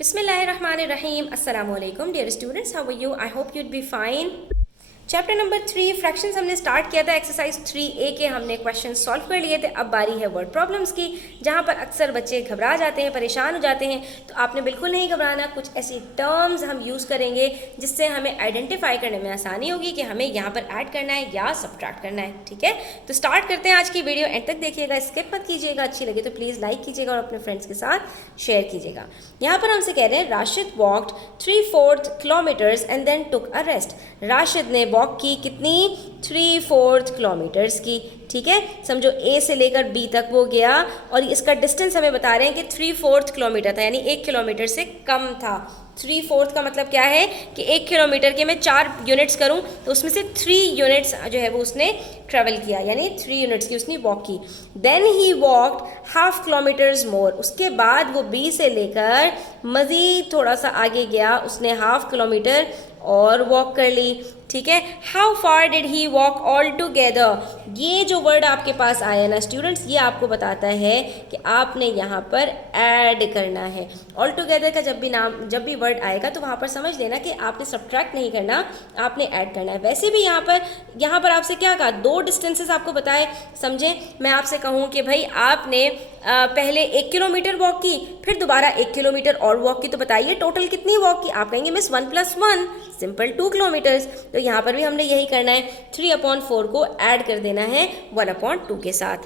Bismillahirrahmanirrahim. Assalamu alaikum dear students. How are you? I hope you'd be fine. Chapter number 3 fractions हमने start किया था। Exercise 3A के हमने question solve कर लिए थे। अब बारी है वर्ड प्रॉब्लम्स की, जहाँ पर अक्सर बच्चे घबरा जाते हैं, परेशान हो जाते हैं। तो आपने बिल्कुल नहीं घबराना। कुछ ऐसी टर्म्स हम यूज़ करेंगे जिससे हमें आइडेंटिफाई करने में आसानी होगी कि हमें यहाँ पर ऐड करना है या सब्ट्रैक्ट करना है। ठीक है, तो स्टार्ट करते हैं। आज की वीडियो एंड तक देखिएगा, स्किप मत कीजिएगा। अच्छी लगे तो प्लीज़ लाइक कीजिएगा और अपने फ्रेंड्स के साथ शेयर कीजिएगा। यहाँ पर हमसे कह रहे हैं Rashid walked 3/4 kilometres and then took a rest. Rashid ने वॉक की कितनी? 3/4 किलोमीटर्स की। ठीक है, समझो ए से लेकर बी तक वो गया और इसका डिस्टेंस हमें बता रहे हैं कि 3/4 किलोमीटर था, यानी 1 किलोमीटर से कम था। 3/4 का मतलब क्या है कि 1 किलोमीटर के मैं 4 यूनिट्स करूं तो उसमें से 3 यूनिट्स जो है वो उसने ट्रेवल किया, यानी 3 यूनिट्स की उसने वॉक की। देन ही वॉकड ½ किलोमीटर्स मोर। उसके बाद वो बी से लेकर मज़ीद थोड़ा सा आगे गया, उसने ½ किलोमीटर और वॉक कर ली। ठीक है, how far did he walk all together. ये जो वर्ड आपके पास आया ना स्टूडेंट्स, ये आपको बताता है कि आपने यहाँ पर ऐड करना है। ऑल टुगेदर का जब भी वर्ड आएगा तो वहाँ पर समझ लेना कि आपने सब्ट्रैक्ट नहीं करना, आपने ऐड करना है। वैसे भी यहाँ पर आपसे क्या कहा, 2 डिस्टेंसेस आपको बताए। समझें, मैं आपसे कहूँ कि भाई आपने पहले 1 किलोमीटर वॉक की, फिर दोबारा 1 किलोमीटर और वॉक की, तो बताइए टोटल कितनी वॉक की। आप कहेंगे मिस 1 + 1 सिंपल 2 किलोमीटर्स। तो यहाँ पर भी हमने यही करना है, 3/4 को ऐड कर देना है 1/2 के साथ।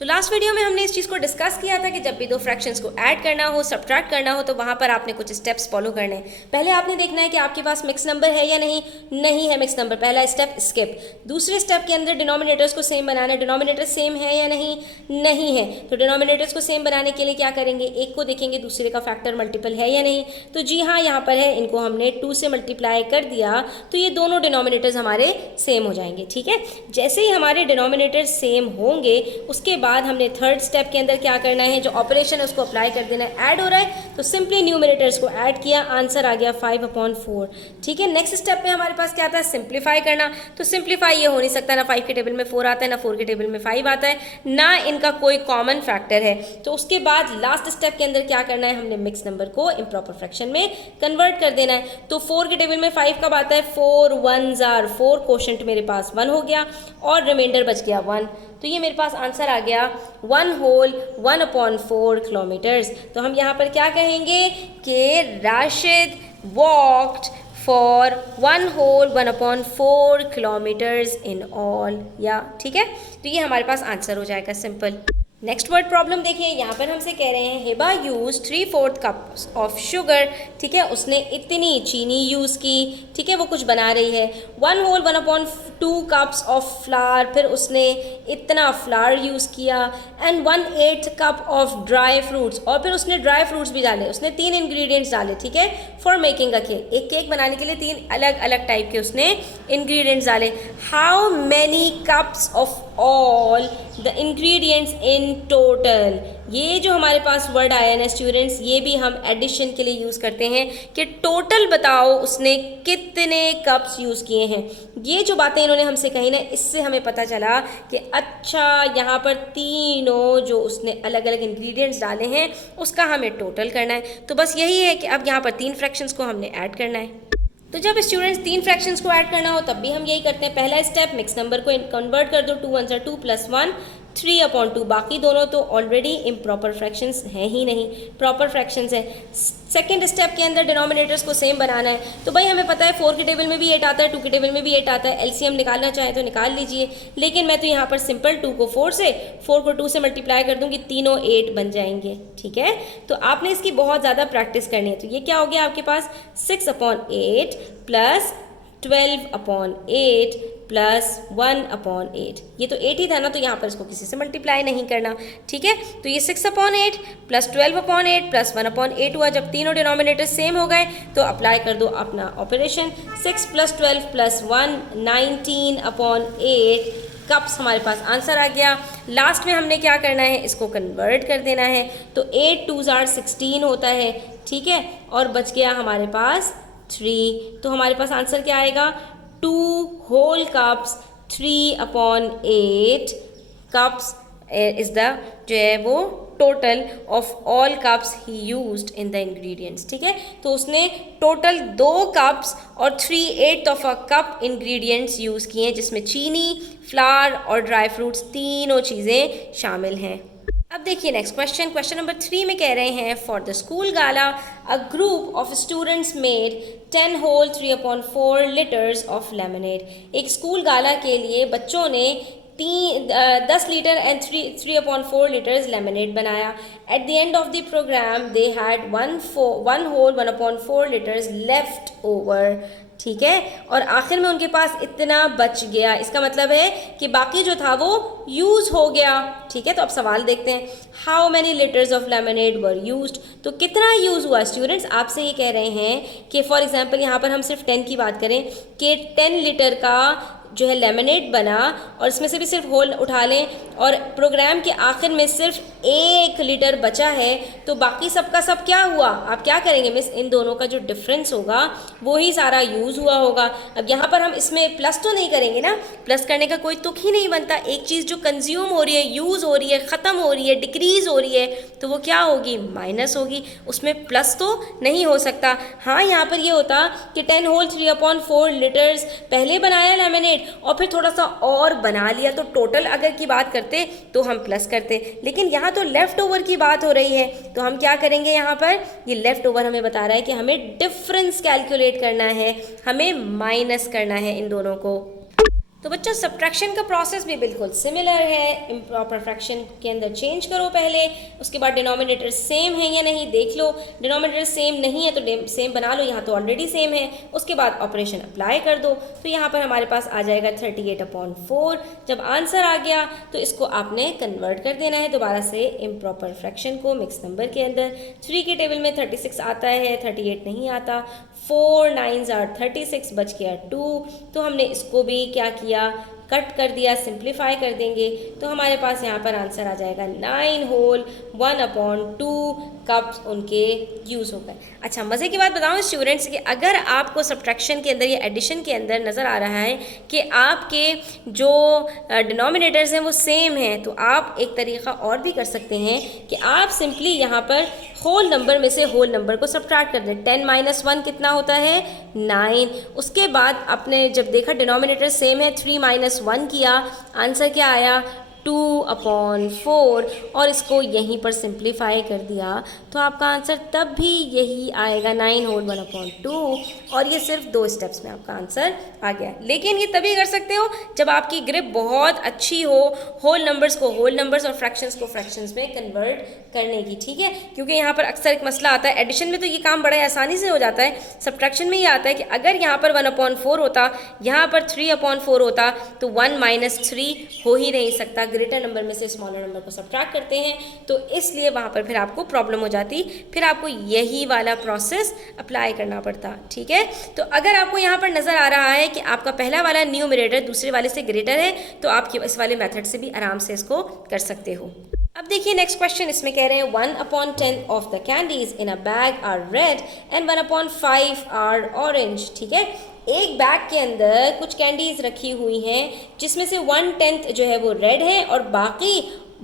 तो लास्ट वीडियो में हमने इस चीज़ को डिस्कस किया था कि जब भी 2 फ्रैक्शंस को ऐड करना हो, सब्ट्रैक्ट करना हो, तो वहाँ पर आपने कुछ स्टेप्स फॉलो करने हैं। पहले आपने देखना है कि आपके पास मिक्स नंबर है या नहीं। नहीं है मिक्स नंबर, पहला स्टेप स्किप। दूसरे स्टेप के अंदर डिनोमिनेटर्स को सेम बनाना है। डिनोमिनेटर सेम है या नहीं? नहीं है। तो डिनोमिनेटर्स को सेम बनाने के लिए क्या करेंगे, एक को देखेंगे दूसरे का फैक्टर मल्टीपल है या नहीं। तो जी हाँ, यहाँ पर है, इनको हमने 2 से मल्टीप्लाई कर दिया तो ये दोनों डिनोमिनेटर्स हमारे सेम हो जाएंगे। ठीक है, जैसे ही हमारे डिनोमिनेटर सेम होंगे उसके बाद हमने थर्ड स्टेप के अंदर क्या करना है, जो ऑपरेशन है उसको अप्लाई कर देना है। ऐड हो रहा है तो सिंपली न्यूमरेटर्स को ऐड किया, आंसर आ गया 5/4। ठीक है, नेक्स्ट स्टेप में हमारे पास क्या था, सिंप्लीफाई करना। तो सिंप्लीफाई ये हो नहीं सकता, ना 5 के टेबल में 4 आता है, ना 4 के टेबल में 5 आता है, ना इनका कोई कॉमन फैक्टर है। तो उसके बाद लास्ट स्टेप के अंदर क्या करना है, हमने मिक्स नंबर को इम्प्रॉपर फ्रैक्शन में कन्वर्ट कर देना है। तो 4 के टेबल में 5 कब आता है, 4 1s are 4, क्वोशंट मेरे पास 1 हो गया और रिमाइंडर बच गया 1। तो ये मेरे पास आंसर आ गया 1/4 किलोमीटर्स। तो हम यहाँ पर क्या कहेंगे कि Rashid walked for 1/4 kilometres in all, या ठीक है। तो ये हमारे पास आंसर हो जाएगा सिंपल। नेक्स्ट वर्ड प्रॉब्लम देखिए, यहाँ पर हमसे कह रहे हैं Hiba use 3/4 cups of sugar. ठीक है, उसने इतनी चीनी यूज़ की। ठीक है, वो कुछ बना रही है। 1/2 कप्स ऑफ फ्लावर, फिर उसने इतना फ्लावर यूज़ किया। And 1/8 cup of dry fruits, और फिर उसने ड्राई फ्रूट्स भी डाले। उसने 3 इंग्रेडिएंट्स डाले। ठीक है, फॉर मेकिंग अ केक, एक केक बनाने के लिए 3 अलग अलग टाइप के उसने इंग्रेडिएंट्स डाले। How many cups of all the ingredients in total. ये जो हमारे पास वर्ड आया ना स्टूडेंट्स, ये भी हम एडिशन के लिए यूज़ करते हैं कि टोटल बताओ उसने कितने कप्स यूज़ किए हैं। ये जो बातें इन्होंने हमसे कही ना, इससे हमें पता चला कि अच्छा यहाँ पर तीनों जो उसने अलग अलग इंग्रेडिएंट्स डाले हैं उसका हमें टोटल करना है। तो बस यही है कि अब यहाँ पर 3 फ्रैक्शंस को हमने ऐड करना है। तो जब स्टूडेंट्स 3 फ्रैक्शंस को ऐड करना हो तब भी हम यही करते हैं। पहला स्टेप, मिक्स नंबर को कन्वर्ट कर दो, 2 1s are 2 + 1 3/2। बाकी दोनों तो ऑलरेडी इम्प्रॉपर फ्रैक्शंस हैं ही नहीं, प्रॉपर फ्रैक्शंस हैं। सेकेंड स्टेप के अंदर डिनोमिनेटर्स को सेम बनाना है। तो भाई हमें पता है 4 के टेबल में भी 8 आता है, 2 के टेबल में भी 8 आता है। एलसीएम निकालना चाहे तो निकाल लीजिए, लेकिन मैं तो यहाँ पर सिंपल 2 को 4 से मल्टीप्लाई कर दूँगी, तीनों 8 बन जाएंगे। ठीक है, तो आपने इसकी बहुत ज़्यादा प्रैक्टिस करनी है। तो ये क्या हो गया आपके पास, 6/8 + 12/8 + 1/8। ये तो 8 ही था ना, तो यहाँ पर इसको किसी से मल्टीप्लाई नहीं करना। ठीक है, तो ये 6/8 + 12/8 + 1/8 हुआ। जब तीनों डिनोमिनेटर सेम हो गए तो अप्लाई कर दो अपना ऑपरेशन। 6 + 12 + 1 19/8 कप्स हमारे पास आंसर आ गया। लास्ट में हमने क्या करना है, इसको कन्वर्ट कर देना है। तो 8 2s are 16 होता है। ठीक है, और बच गया हमारे पास 3। तो हमारे पास आंसर क्या आएगा, 2 whole cups 3/8 cups is the जो है वो total of all cups he used in the ingredients. ठीक है, तो उसने टोटल 2 कप्स और 3/8 of a cup ingredients use किए हैं, जिसमें चीनी, फ्लावर और ड्राई फ्रूट्स तीनों चीज़ें शामिल हैं। अब देखिए नेक्स्ट क्वेश्चन, क्वेश्चन नंबर 3 में कह रहे हैं for the school gala a group of students made 10 whole 3/4 litres of lemonade. एक स्कूल गाला के लिए बच्चों ने 10 लीटर एंड 3/4 लीटर्स लेमनेड बनाया। At the end of the programme they had 1 whole 1/4 litres left over. ठीक है, और आखिर में उनके पास इतना बच गया, इसका मतलब है कि बाकी जो था वो यूज़ हो गया। ठीक है, तो अब सवाल देखते हैं, how many litres of lemonade were used. तो कितना यूज़ हुआ स्टूडेंट्स, आपसे ये कह रहे हैं कि फॉर एग्जांपल यहाँ पर हम सिर्फ 10 की बात करें कि 10 लीटर का जो है लेमनेड बना और इसमें से भी सिर्फ होल उठा लें और प्रोग्राम के आखिर में सिर्फ 1 लीटर बचा है, तो बाकी सबका सब क्या हुआ, आप क्या करेंगे मिस, इन दोनों का जो डिफरेंस होगा वो ही सारा यूज़ हुआ होगा। अब यहाँ पर हम इसमें प्लस तो नहीं करेंगे ना, प्लस करने का कोई तुक ही नहीं बनता। एक चीज़ जो कंज्यूम हो रही है, यूज़ हो रही है, ख़त्म हो रही है, डिक्रीज़ हो रही है, तो वो क्या होगी, माइनस होगी, उसमें प्लस तो नहीं हो सकता। हाँ, यहाँ पर ये होता कि 10 होल 3/4 लीटर्स पहले बनाया लेमनेड और फिर थोड़ा सा और बना लिया, तो टोटल अगर की बात करते तो हम प्लस करते, लेकिन यहाँ तो लेफ़्ट ओवर की बात हो रही है, तो हम क्या करेंगे, यहाँ पर ये लेफ़्ट ओवर हमें बता रहा है कि हमें डिफरेंस कैलकुलेट करना है, हमें माइनस करना है इन दोनों को। तो बच्चों सब्ट्रैक्शन का प्रोसेस भी बिल्कुल सिमिलर है। इम्प्रॉपर फ्रैक्शन के अंदर चेंज करो पहले, उसके बाद डिनोमिनेटर सेम है या नहीं देख लो, डिनोमिनेटर सेम नहीं है तो सेम बना लो, यहाँ तो ऑलरेडी सेम है, उसके बाद ऑपरेशन अप्लाई कर दो, तो यहाँ पर हमारे पास आ जाएगा 38/4। जब आंसर आ गया तो इसको आपने कन्वर्ट कर देना है दोबारा से इम्प्रॉपर फ्रैक्शन को मिक्स नंबर के अंदर। 3 के टेबल में 36 आता है, 38 नहीं आता, 4 9s are 36, बच गया 2, तो हमने इसको भी क्या किया, कट कर दिया, सिंप्लीफाई कर देंगे, तो हमारे पास यहाँ पर आंसर आ जाएगा 9 होल 1/2 कप्स उनके यूज़ हो गए। अच्छा, मज़े की बात बताऊँ स्टूडेंट्स कि अगर आपको सब्ट्रैक्शन के अंदर या एडिशन के अंदर नज़र आ रहा है कि आपके जो डिनोमिनेटर्स हैं वो सेम हैं, तो आप एक तरीक़ा और भी कर सकते हैं कि आप सिंपली यहाँ पर होल नंबर में से होल नंबर को सब्ट्रैक्ट कर दें। 10 - 1 कितना होता है, 9। उसके बाद आपने जब देखा डिनोमिनेटर सेम है, 3 - 1 किया, आंसर क्या आया, 2/4, और इसको यहीं पर सिंप्लीफाई कर दिया तो आपका आंसर तब भी यही आएगा 9 होल 1/2, और ये सिर्फ 2 स्टेप्स में आपका आंसर आ गया। लेकिन ये तभी कर सकते हो जब आपकी ग्रिप बहुत अच्छी हो, होल नंबर्स को होल नंबर्स और फ्रैक्शंस को फ्रैक्शंस में कन्वर्ट करने की। ठीक है, क्योंकि यहाँ पर अक्सर एक मसला आता है, एडिशन में तो ये काम बड़ा आसानी से हो जाता है, सब्ट्रैक्शन में ये आता है कि अगर यहाँ पर 1/4 होता, यहाँ पर 3/4 होता, तो 1 - 3 हो ही नहीं सकता, ग्रेटर नंबर में से स्मॉलर नंबर को सब्ट्रैक्ट करते हैं, तो इसलिए वहाँ पर फिर आपको प्रॉब्लम हो जाती, फिर आपको यही वाला प्रोसेस अप्लाई करना पड़ता। ठीक है, तो अगर आपको यहाँ पर नज़र आ रहा है कि आपका पहला वाला न्यूमरेटर दूसरे वाले से ग्रेटर है, तो आप इस वाले मेथड से भी आराम से इसको कर सकते हो। अब देखिए नेक्स्ट क्वेश्चन, इसमें कह रहे हैं 1/10 of the candies in a bag are red and 1/5 are orange. ठीक है, एक बैग के अंदर कुछ कैंडीज रखी हुई हैं जिसमें से 1/10 जो है वो रेड है और बाकी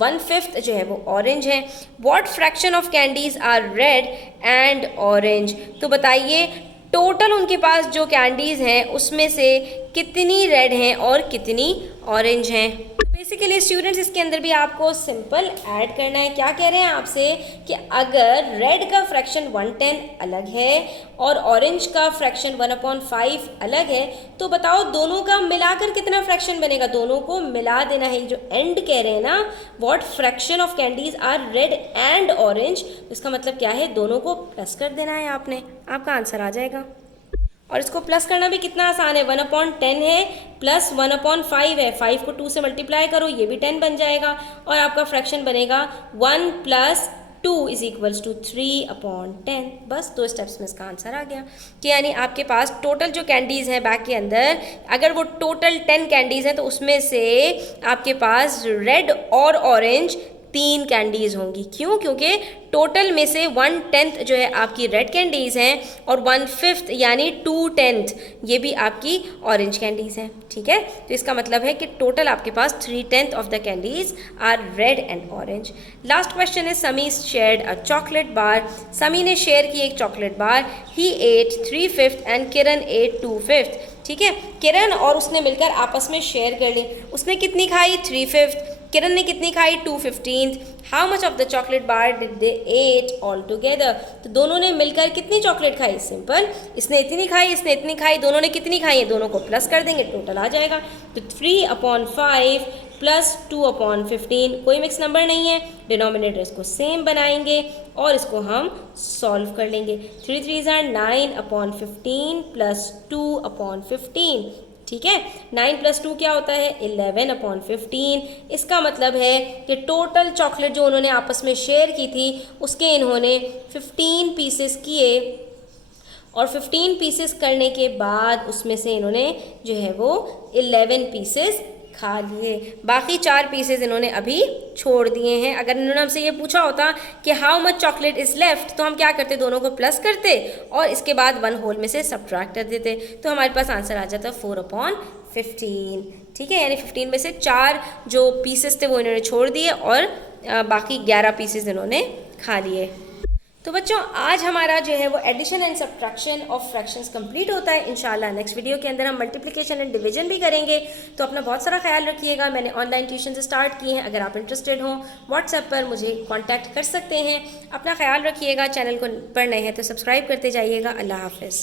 1/5 जो है वो ऑरेंज है। What fraction of candies are red and orange. तो बताइए टोटल उनके पास जो कैंडीज़ हैं उसमें से कितनी रेड हैं और कितनी ऑरेंज हैं। बेसिकली स्टूडेंट्स इसके अंदर भी आपको सिंपल ऐड करना है। क्या कह रहे हैं आपसे कि अगर रेड का फ्रैक्शन 1/10 अलग है और ऑरेंज का फ्रैक्शन 1/5 अलग है, तो बताओ दोनों का मिलाकर कितना फ्रैक्शन बनेगा। दोनों को मिला देना है, जो एंड कह रहे हैं ना, what fraction of candies are red and orange, इसका मतलब क्या है, दोनों को प्लस कर देना है आपने, आपका आंसर आ जाएगा। और इसको प्लस करना भी कितना आसान है, 1/10 है प्लस 1/5 है, 5 को 2 से मल्टीप्लाई करो, ये भी 10 बन जाएगा और आपका फ्रैक्शन बनेगा 1 + 2 = 3/10। बस 2 स्टेप्स में इसका आंसर आ गया कि यानी आपके पास टोटल जो कैंडीज़ हैं बैग के अंदर, अगर वो टोटल 10 कैंडीज़ हैं तो उसमें से आपके पास रेड और ऑरेंज 3 कैंडीज़ होंगी। क्यों? क्योंकि टोटल में से 1/10 जो है आपकी रेड कैंडीज़ हैं और 1/5 यानी 2/10 ये भी आपकी ऑरेंज कैंडीज़ हैं। ठीक है, तो इसका मतलब है कि टोटल आपके पास 3/10 of the candies are red and orange. Last question है Sami shared a chocolate bar. समी ने शेयर की एक chocolate bar. He ate 3/5 and Kiran ate 2/5। ठीक है, किरण और उसने मिलकर आपस में शेयर कर ली। उसने कितनी खाई? 3/5। किरण ने कितनी खाई? 2/15। How much of the chocolate bar did they at all together? तो दोनों ने मिलकर कितनी चॉकलेट खाई? सिंपल, इसने इतनी खाई, इसने इतनी खाई, दोनों ने कितनी खाई है? दोनों को प्लस कर देंगे, टोटल आ जाएगा। तो 3/5 प्लस 2/15, कोई मिक्स नंबर नहीं है, डिनोमिनेटर इसको सेम बनाएंगे और इसको हम सॉल्व कर लेंगे। 3 3 are 9/15 प्लस 2/15। ठीक है, 9 प्लस 2 क्या होता है? 11/15। इसका मतलब है कि टोटल चॉकलेट जो उन्होंने आपस में शेयर की थी उसके इन्होंने 15 पीसेस किए और 15 पीसेस करने के बाद उसमें से इन्होंने जो है वो 11 पीसेस खा लिए। बाकी 4 पीसेस इन्होंने अभी छोड़ दिए हैं। अगर इन्होंने हमसे ये पूछा होता कि how much chocolate is left, तो हम क्या करते? दोनों को प्लस करते और इसके बाद 1 होल में से सब्ट्रैक्ट कर देते, तो हमारे पास आंसर आ जाता 4/15। ठीक है, यानी 15 में से 4 जो पीसेस थे वो इन्होंने छोड़ दिए और बाकी 11 पीसेस इन्होंने खा लिए। तो बच्चों, आज हमारा जो है वो addition and subtraction of fractions complete होता है। इंशाल्लाह नेक्स्ट वीडियो के अंदर हम मल्टीप्लिकेशन एंड डिवीजन भी करेंगे। तो अपना बहुत सारा ख्याल रखिएगा। मैंने ऑनलाइन ट्यूशन स्टार्ट की हैं, अगर आप इंटरेस्टेड हों व्हाट्सएप पर मुझे कांटेक्ट कर सकते हैं। अपना ख्याल रखिएगा। चैनल को पर नए हैं तो सब्सक्राइब करते जाइएगा। अल्लाह हाफ़िज़।